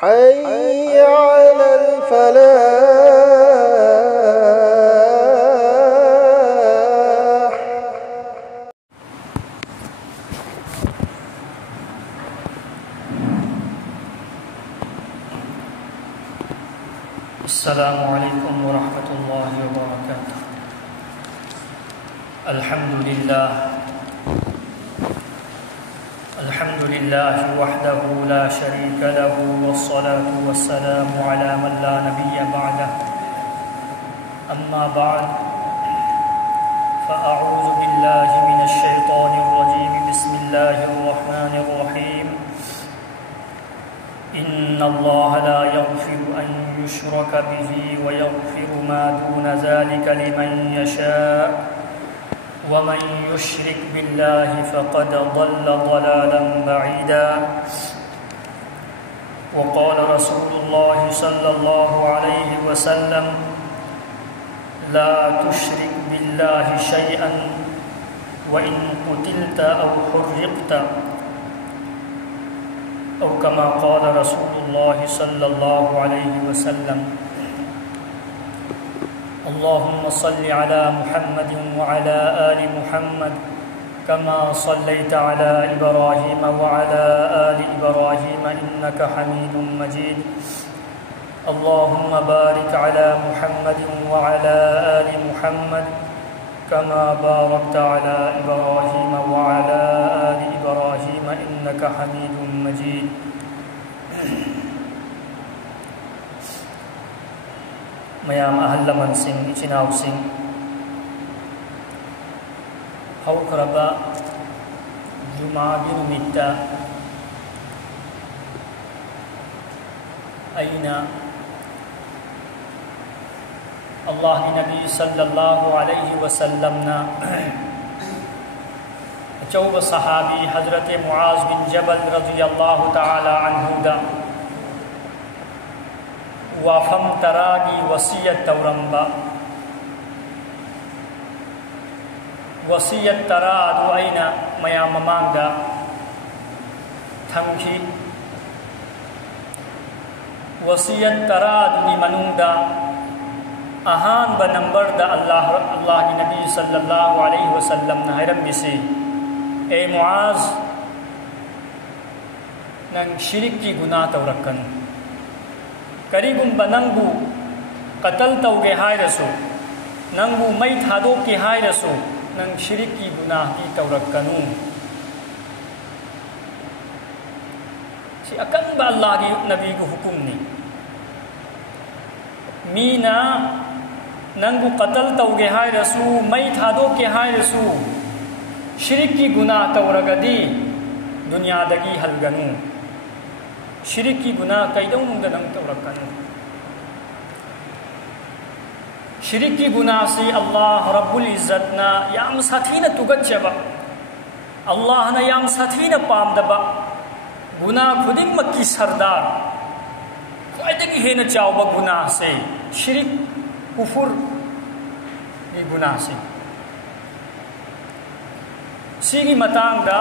حي على الفلاح. السلام عليكم ورحمة الله وبركاته. الحمد لله وحده لا شريك له، والصلاة والسلام على من لا نبي بعده. أما بعد، فأعوذ بالله من الشيطان الرجيم. بسم الله الرحمن الرحيم. إن الله لا يغفر أن يشرك به ويغفر ما دون ذلك لمن يشاء، ومن يشرك بالله فقد ضل ضلالا بعيدا. وقال رسول الله صلى الله عليه وسلم: لا تشرك بالله شيئا وإن قتلت أو حرقت، أو كما قال رسول الله صلى الله عليه وسلم. اللهم صل على محمد وعلى آل محمد كما صليت على إبراهيم وعلى آل إبراهيم إنك حميد مجيد. اللهم بارك على محمد وعلى آل محمد كما باركت على إبراهيم وعلى آل إبراهيم إنك حميد مجيد. ميام أهل من سن إجناو سن هوكربا جمعة بنمتا أين الله نبي صلى الله عليه وسلم جوب صحابي حضرت معاذ بن جبل رضي الله تعالى عنه دا وفم تراغي وصية تورمبا وصية ترادو أين ميام ماندا تمكي وصية ترادو منوندا أهان بنمبر دا الله نبي صلى الله عليه وسلم نهرم بسي: اے معاذ، نن شرک کی گناہ تورکن کریگم بننگو قتل توگے ہائے رسو، ننگو مئی تھادو کی ہائے رسو، نن شرک کی گناہ کی تورکنو. اکن با اللہ کی نبی کو حکم نہیں مینا ننگو قتل توگے ہائے رسو، مئی تھادو کی ہائے رسو، شرک کی گناہ تورگدی دنیا دگی حلگنو. شرک کی گناہ قیدوں دنم تورکنو. شرک کی گناہ سے اللہ رب العزت نا یام ساتھین تگجبا، اللہ نا یام ساتھین پامدبا. گناہ خودنگ مکی سردار قیدگی ہے نا چاوبا گناہ سے، شرک کفر کی گناہ سے. سیگی متان دا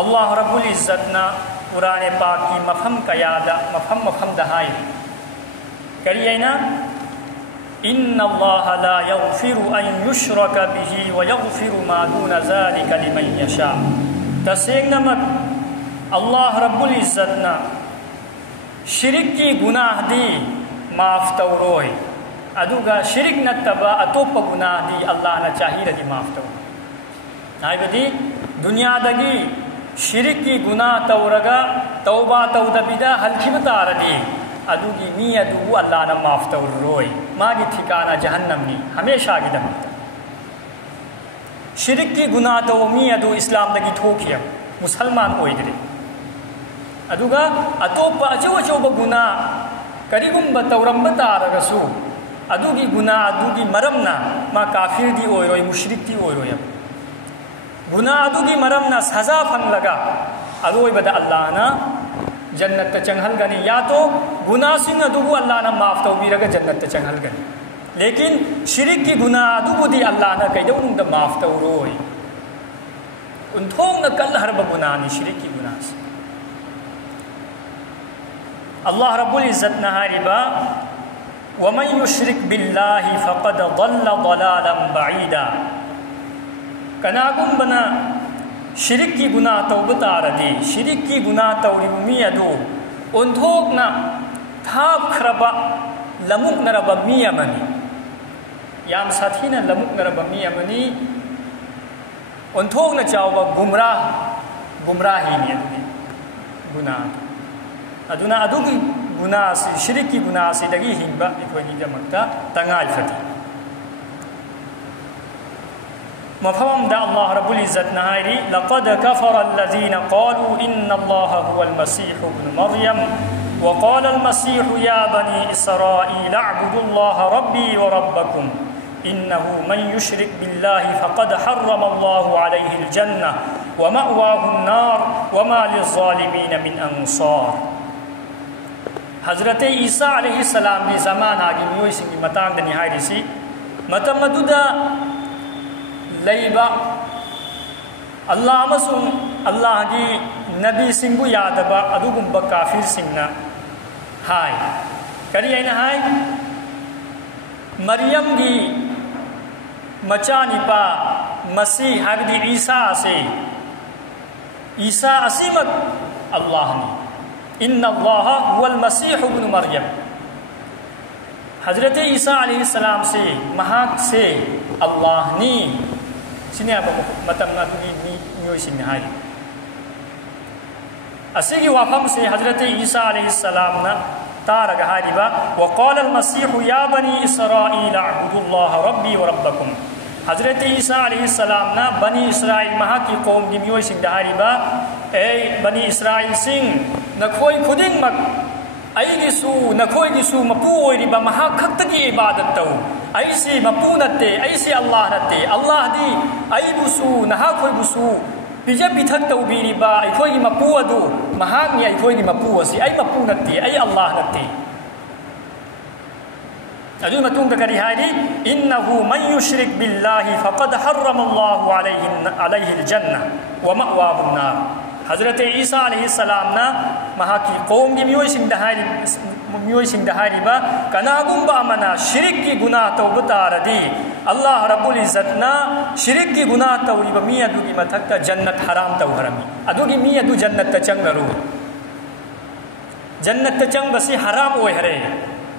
اللہ رب العزت نا قرآن پاک کی مفہم کا یادا مفہم دہائی کریئینا: ان اللہ لا یغفر ان یشرک به ویغفر ما دون ذلك لمن یشاء. تسیگ نمک اللہ رب العزت نا شرک کی گناہ دی معاف توروئی، ادوگا شرک نتبا اتوپ گناہ دی اللہ نا چاہی رہی معاف توروئی. نائی بدی دنیا دگی شرک کی گناہ تورگا توبہ تودبیدہ حلقی بتاردی ادوگی می ادوگو اللہ نا معاف توروئی، ماگی ٹھکانا جہنم نی ہمیشہ کی دمتا. شرک کی گناہ تو می ادو اسلام دگی ٹھوکیا مسلمان ہوئی درے ادوگا اتوپا جو گناہ کریگم بتورم بتارگسو ادوگی گناہ ادوگی مرمنا ما کافر دی ہوئی روئی، مشرک دی ہوئی روئی. گناہ ادوگی مرمنا سزا فن لگا ادوئی بدا اللہ نا جنت چنگھل گنی. یا تو گناہ سنگ ادوگو اللہ نا معاف تو بیرگا جنت چنگھل گنی، لیکن شرک کی گناہ ادوگو دی اللہ نا کہی دو ان دا معاف تو روئی. ان تھوگ نا کل ہر با گناہ نی شرک کی گناہ سے. Allah Rabbul Izzatna hariba وَمَنْ يُشْرِكْ بِاللَّهِ فَقَدْ ضَلَّ ضَلَالًا بَعِيدًا Kanagumbaنا shirik ki guna tawba taradi shirik ki guna tawri mi adu onthokna thap khraba lamuk naraba mi amani yam sathina lamuk naraba mi amani onthokna chawba gumrahi ni guna aduna adugi guna si shirik ki guna si dagi hingba ikoni jamakta tangai fati مفهوم دا الله رب العزة نهاري لقد كفر الذين قالوا إن الله هو المسيح ابن مريم وقال المسيح يا بني إسرائيل اعبدوا الله ربي وربكم إنه من يشرك بالله فقد حرم الله عليه الجنة ومأواه النار وما للظالمين من أنصار حضرت عيسى عليه السلام دی زمان آگی میوئی سنگی متان دا نہائی سی متمدودا ليبا الله مسون الله دي نبي سينغو يادبا ادوغم بكافر سيننا هاي كريينا هاي مريم دي مچاني با مسيح هادي عيسى اسيمت الله ان الله هو المسيح ابن مريم حضرت عيسى عليه السلام سے مہاک سے اللہ نی سنیا متمنا تھی نیو سنہائی اسی وافم سے حضرت عیسیٰ علیہ السلام نا تارگ ہاریبا وقال المسیح یا بنی اسرائیل اعبدوا اللہ ربی وربکم حضرت عیسیٰ علیہ السلام نا بنی اسرائیل مہا کی قوم نیو سنگ ہاریبا اے بنی اسرائیل سنگ نکھوئی خودنگ مک ایگسو نکھوئی گسو مپو ریبا مہا کھت کی عبادت تو ایسی مپو نتے ایسی اللہ نتے اللہ دی ای بسو نہا کوئی بسو بجا بیتھت تو بیریبا ای کوئی مپو ادو مہا نی ای کوئی مپو اسی ای مپو نتے ای اللہ نتے ادو متون تکری ہاری انہو من یشرک باللہ فقد حرم اللہ علیہ الجنہ ومأواہ النار حضرت عیسیٰ علیہ السلام نا مہا کی قوم کی میوئی سنگ دہاری با کناغم با منا شرک کی گناہ توبتا ردی اللہ رب العزت نا شرک کی گناہ توری با می ادو کی متھک جنت حرام تو حرمی ادو کی می ادو جنت تچنگ رو جنت تچنگ بسی حرام ہوئے ہرے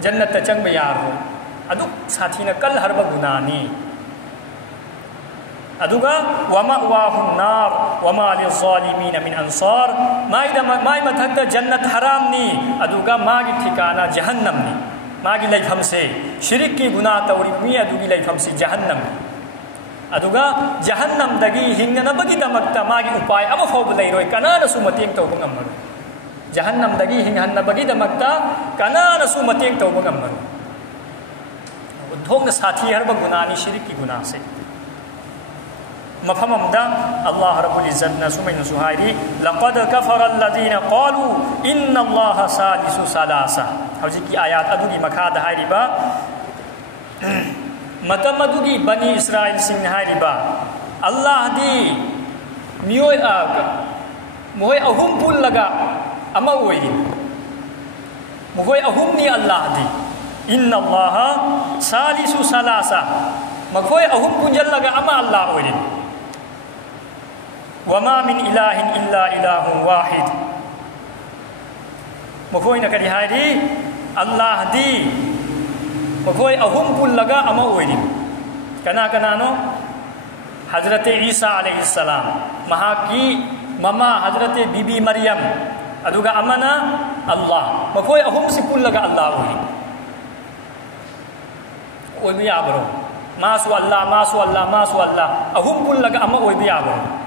جنت تچنگ بیار ہو ادو ساتھی نا کل ہر با گناہ نی ادوگا ومأواہ النار وما للظالمین من انصار مائی متحد جنت حرام نی ادوگا ماگی ٹھکانا جہنم نی ماگی لیفہم سے شرک کی گناہ توری می ادوگی لیفہم سے جہنم نی ادوگا جہنم دگی ہنگنا بگی دمکتا ماگی اپائے اب خوب لئی روئی کنا نسو متینگ تو بگم مرو جہنم دگی ہنگنا بگی دمکتا کنا نسو متینگ تو بگم مرو دھونگ ساتھی ہر با گناہ نی شرک کی گناہ سے مفهوم دا الله رب العزة سمين سهايري لقد كفر الذين قالوا إن الله ثالث ثلاثة هذه کی آیات ادوگی مکھاد ہائی با متم ادوگی بنی اسرائیل سنگ ہائی با اللہ دی میوئی موہی اہم پول لگا اما ہوئی موہی اہم نی اللہ دی ان اللہ ثالث ثلاثة مکھوئی اہم پنجل لگا اما اللہ ہوئی وما من إله إلا إله واحد مكوي نكري هاي الله دي مكوي أهم كل لغا أما ويدي كنا نو حضرت عيسى عليه السلام مهاكي مما حضرت بی بی مريم أدوغا أمنا الله مكوي أهم سي كل لغا الله ويدي ويبي عبرو ما سوى الله أهم كل لغا أما ويبي عبرو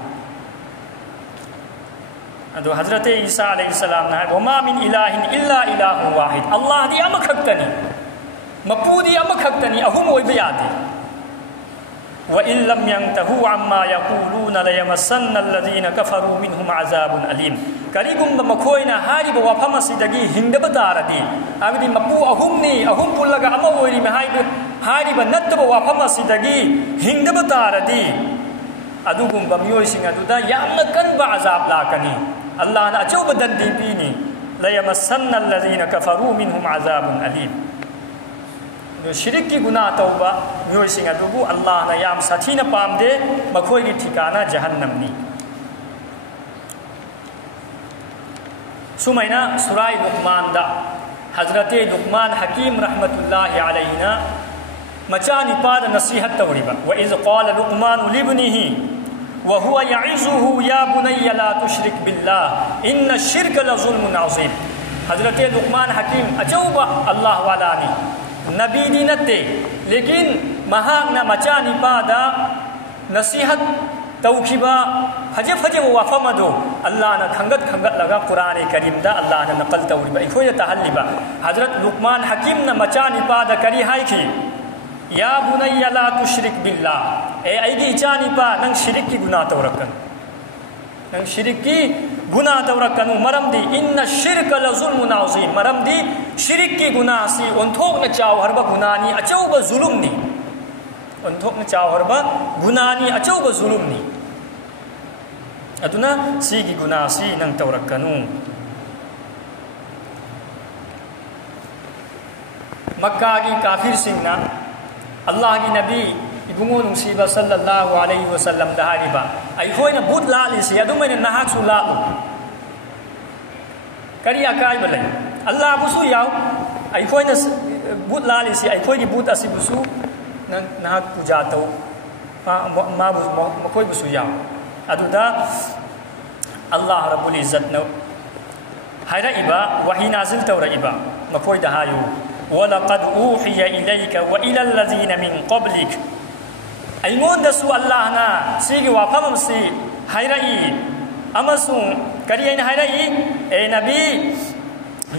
ادو حضرت عیسیٰ علیہ السلام نے وما من الہ الا الہ واحد اللہ دی امک حقتنی مپو دی امک حقتنی اہم وی بیادی وَإِن لَمْ يَنْتَهُوا عَمَّا يَقُولُونَ لَيَمَسَّنَّ الَّذِينَ كَفَرُوا مِنْهُمْ عَذَابٌ أَلِيمٌ کریگم بمکھوئنا ہاری بوافم سیدگی ہند بتار دی اگدی مپو اہم نی اہم پلگا اما ویری میں ہاری بنت بوافم سیدگی ہند بتار دی ادوگم بمیوئی سنگ ادو دا یامنا کن با عذاب لاکنی اللہ نا اچو بدن دی پینی لَيَمَسَّنَّ الَّذِينَ كَفَرُوا مِنْهُمْ عَذَابٌ أَلِيمٌ شرک کی گناہ توبہ میوئی سنگ ادوبو اللہ نا یام ساتھینا پام دے مکھوئی کی ٹھکانہ جہنم نی سمائنا سورہ لقمان دا حضرت لقمان حکیم رحمت اللہ علیہ مچانی پاد نصیحت توریبا وَإِذْ قَالَ لُقْمَانُ لِابْنِهِ وَهُوَ يَعِظُهُ يَا بُنَيَّ لَا تُشْرِكْ بِاللَّهِ إِنَّ الشِّرْكَ لَظُلْمٌ عَظِيمٌ حضرت لقمان حکیم اچوبا اللہ والانی نبی دی نتے لیکن مہانا مچانی پادا نصیحت توکیبا فجے فجے وفمدو اللہ نا کھنگت لگا قرآن کریم دا اللہ نا نقل توریبا اکھوئی تحلیبا حضرت لقمان حکیم نا مچانی پادا کری ہائی کی یا بنی لا تشرک باللہ اے ایگی چانی پا ننگ شرک کی گناہ تورکن ننگ شرک کی گناہ تورکن مرم دی ان الشرک لظلم عظیم مرم دی شرک کی گناہ سی انتوک نا چاو ہربا گناہ نی اچو با ظلم نی انتوک نا چاو ہربا گناہ نی اچو با ظلم نی اتنا سی کی گناہ سی ننگ تورکنو مکہ کی کافر سنگنا اللہ کی نبی ibungo nung siba sallallahu alaihi wasallam dahari ba ay hoy na but lali si adu may na hak sula kariya kai balay Allah busu yaw ay hoy na but lali si ay hoy gi but asibusu na hak puja taw ma koy busu yaw adu da Allah rabbul izzat na hayra iba wahi nazil tawra iba makoy dahayu ولقد أوحي إليك وإلى الذين من قبلك أيمون دسو الله نا سيجي وافهم سي هيرأي أمسون كريين هيرأي أي نبي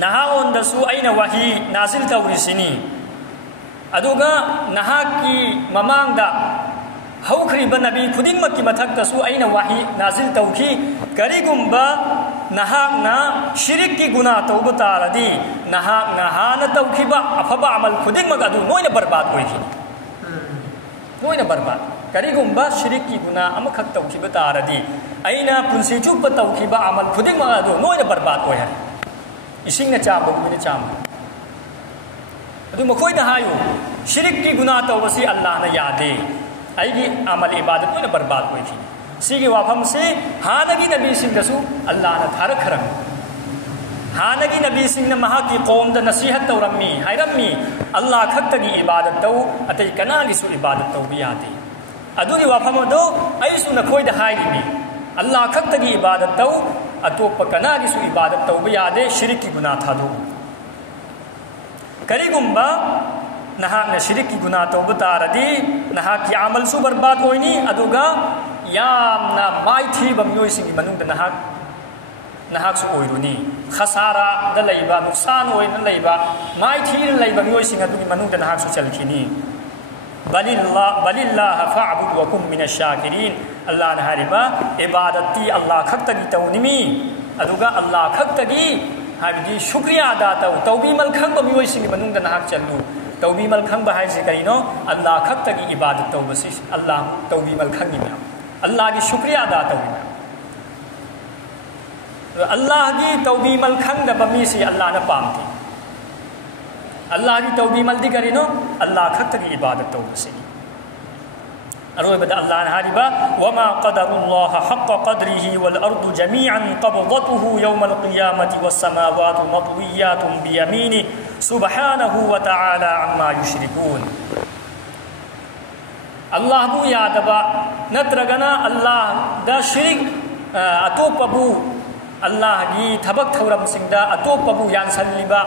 نهاون دسو أين وحي نازل تورسيني أدوغا نهاكي ممان دا هو خريب النبي كدين مكي متك دسو أين وحي نازل توكي كريغم با نهانا شرك کی گناہ توبہ تاردی نہانا توکیبا افبا عمل خودنگ مگادو نوئی برباد ہوئی تھی نوئی برباد کری گمبا شرک کی گناہ اما خط توکیبا تاردی اینا پنسی چوب توکیبا عمل خودنگ مگادو نوئی برباد ہوئی ہے اسنگ نا چاہم بگوی نا چاہم ادو مکوئی نہایو شرک کی گناہ توبہ سی اللہ نا یادے ایگی عمل عبادت نوئی برباد ہوئی تھی سیگی وافم سے ہانگی نبی سنگ دسو اللہ نا تھارک رم ہانگی نبی سنگ مہا کی قوم دا نصیحت تو رمی ہائی رمی اللہ کھتگی عبادت تو اتی کناگی سو عبادت تو بھی آتی ادوگی وافم دو ایسو نکوئی دا ہائی بھی اللہ کھتگی عبادت تو اتو پا کناگی سو عبادت تو بھی آدے شرک کی گناہ تھا دو کری گمبا نہا نا شرک کی گناہ تو بتا ردی نہا کی عمل سو برباد ہوئی نی ادوگا یامنا مائی تھی بمیوئی سنگی منون دا نہاک سو اویرونی خسارہ دا لئیبا نقصان ہوئی دا لئیبا مائی تھی دا لئیبا میوئی سنگی منون دا نہاک سو چلکینی بل اللہ فعبد وکم من الشاکرین اللہ نہاری با عبادت تی اللہ کھکتگی تونمی ادوگا اللہ کھکتگی ہاں شکریہ ادا تو توبی ملکھنگ بمیوئی سنگی منون دا نہاک چلو توبی ملکھنگ بہائی سے کرینو اللہ کھکتگی عبادت تو بسیش اللہ توبی ملکھنگی میں اللہ کی شکریہ ادا توبی میں اللہ کی توبی ملکھنگ دا بمی سی اللہ نے پام تھی اللہ کی توبی مل دی کرینو اللہ کھت کی عبادت تو بسی اروی بدا اللہ نے حاجبا وما قدر اللہ حق قدره والارض جميعا قبضته يوم القيامة والسماوات مطويات بيمينه سبحانه وتعالى عما يشركون اللہ بو یادبا نترگنا اللہ دا شرک اتو پبو اللہ کی تھبک تھورم سنگ دا اتو پبو یان سلیبا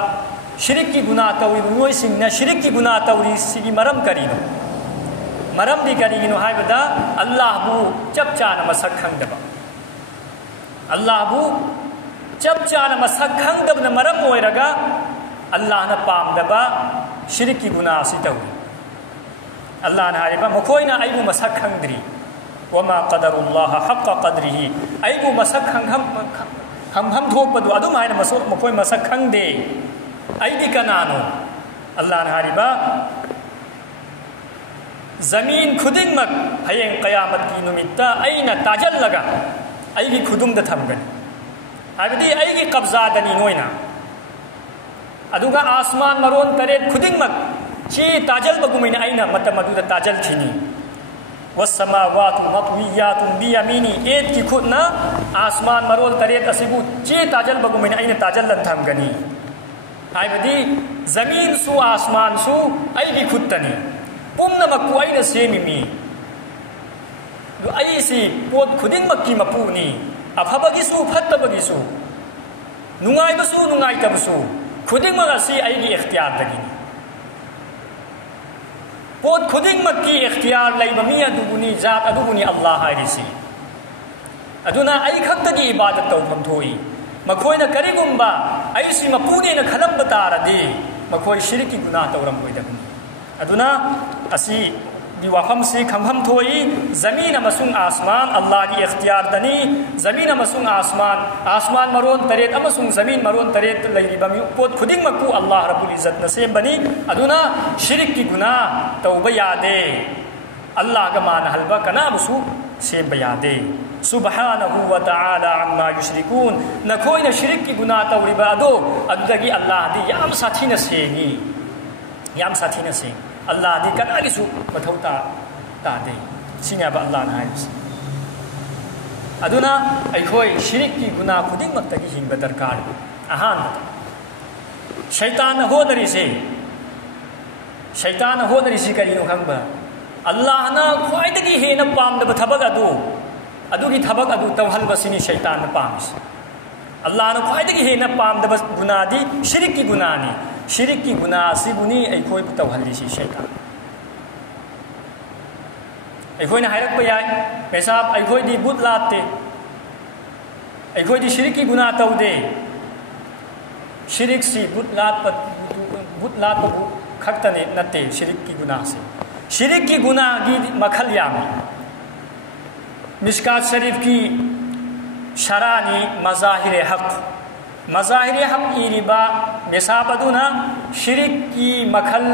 شرک کی گناہ توری نوئی سنگ نا شرک کی گناہ توری سگی مرم کرینو مرم دی کرینو ہائی بدا اللہ بو چپ چانا مسک کھنگ دبا اللہ بو چپ چانا مسک کھنگ دب نا مرم ہوئی رگا اللہ نا پام دبا شرک کی گناہ سی توری اللہ نے حاجبا مکوئنا ایگو مسک کھنگ دری وما قدر اللہ حق قدره ایگو مسک کھنگ ہم دھوپ بدو ادو مائنا مکوئی مسک کھنگ دے ایدی کنانو اللہ نے حاجبا زمین خودنگ مک ہین قیامت کی نمیتا اینا تاجل لگا ایگی خودنگ دا تھم گنی ꯍꯥꯏꯕꯗꯤ ꯑꯩꯒꯤ ꯀꯕꯖꯥꯗꯅꯤ ꯅꯣꯏꯅ ꯑꯗꯨꯒ ꯑꯥꯁꯃꯥꯟ ꯃꯔꯣꯟ ꯇꯔꯦꯠ ꯈꯨꯗꯤꯡꯃꯛ ꯆꯦ ꯇꯥꯖꯜꯕꯒꯨꯝꯅ ꯑꯩꯅ ꯃꯇꯝ ꯑꯗꯨꯗ ꯇꯥꯖꯜꯈꯤꯅꯤ ꯋꯥꯁꯁꯃꯥꯋꯥꯇꯨ ꯃꯠꯋꯤꯌꯥꯇꯨꯟ ꯕꯤꯌꯥꯃꯤꯅꯤ ꯑꯦꯠꯀꯤ ꯈꯨꯠꯅ ꯑꯥꯁꯃꯥꯟ ꯃꯔꯣꯜ ꯇꯔꯦꯠ ꯑꯁꯤꯕꯨ ꯆꯦ ꯇꯥꯖꯜꯕꯒꯨꯝꯅ ꯑꯩꯅ ꯇꯥꯖꯜꯂꯟ ꯊꯝꯒꯅꯤ ꯍꯥꯏꯕꯗꯤ ꯖꯃꯤꯟꯁꯨ ꯑꯥꯁꯃꯥꯟꯁꯨ ꯑꯩꯒꯤ ꯈꯨꯠꯇꯅꯤ ꯄꯨꯝꯅꯃꯛꯄꯨ ꯑꯩꯅ ꯁꯦꯝꯃꯤꯃꯤ ꯑꯩꯁꯤ ꯄꯣꯠ ꯈꯨꯗꯤꯡꯃꯛꯀꯤ ꯃꯄꯨꯅꯤ ꯑꯐꯕꯒꯤꯁꯨ ꯐꯠꯇꯕꯒꯤꯁꯨ ꯅꯨꯡꯉꯥꯏꯕꯁꯨ ꯅꯨꯡꯉꯥꯏꯇꯕꯁꯨ khudingmak asi aigi ikhtiyar dagini pot khudingmakki ikhtiyar laiba mi adubuni zat adubuni Allah hairisi aduna ai khaktagi ibadat tawfam thoi makhoina karigumba aisi mapune na khalamba taradi makhoi shiriki guna tawram hoidagni aduna asi diwafam se khamham thoi zamin amasung asman Allah gi ikhtiyar dani zamin amasung asman maron taret amasung zamin maron taret lairiba mi pot khuding makku Allah rabbul izzat na sembani aduna shirik ki guna tawba yade Allah ga man halba kana busu semba yade subhanahu wa ta'ala amma yushrikun na koina shirik ki guna tawriba ado adagi Allah di yam sathina sengi yam sathina sengi Allah di kana gisu mathau ta de sinya ba Allah na hayis aduna ai khoi shirik ki guna khuding mak tagi hingba darkar ahan shaitan hodari se kari no khangba Allah na khoi tagi he na pam da thabak adu gi thabak adu tawhal basini shaitan na pamis Allah na khoi tagi he na pam da guna di shirik ki guna ni shirik ki guna sibuni ai khoi bu tawhali si shaitan ai khoi na hairak pa yai mesab ai khoi di but latte ai khoi di shirik ki guna tawde shirik si but lat bu khakta ne natte shirik ki guna se shirik ki guna gi makhal yami mishkat sharif ki sharani mazahir haq iriba mesabaduna shirik ki makhal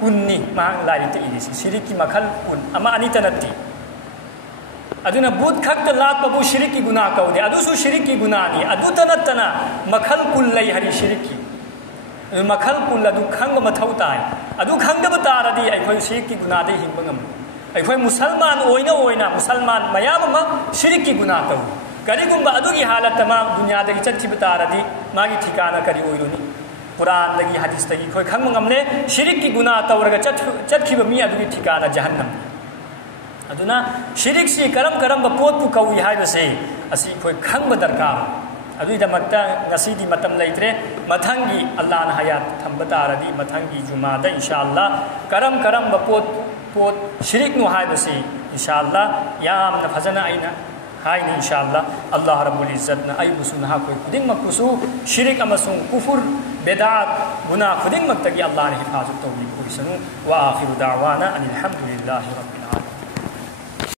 kunni mahang lari te irisi shirik ki makhal kun ama anita natti aduna bud khakta lat babu shirik ki guna kaude adu su shirik ki guna ni adu tanatana makhal kullai hari shirik ki makhal kull adu khang mathau tai adu khang da bataradi ai khoi shirik ki guna de himbangam ai khoi musalman oina musalman mayam ma shirik ki guna kau karigumba adugi halat tamam dunya dagi chatti bataradi magi thikana kari oiruni Quran dagi hadis dagi khoi khang ngamle shirik ki guna tawraga chatkhiba mi adugi thikana jahannam aduna shirik si karam ba pot pu kawi haibase asi khoi khang ba darkar adui da makta ngasi di matam leitre mathangi Allah na hayat thamba taradi mathangi juma da inshallah karam ba pot shirik nu haibase inshallah yam na phajana aina hai ni inshallah Allah rabbul izzat na ay busun ha koi khuding makusu shirik amasung kufur bidat guna khuding maktagi Allah ne hifazat tawbi ko isanu wa akhiru da'wana anil hamdulillahi rabbil alamin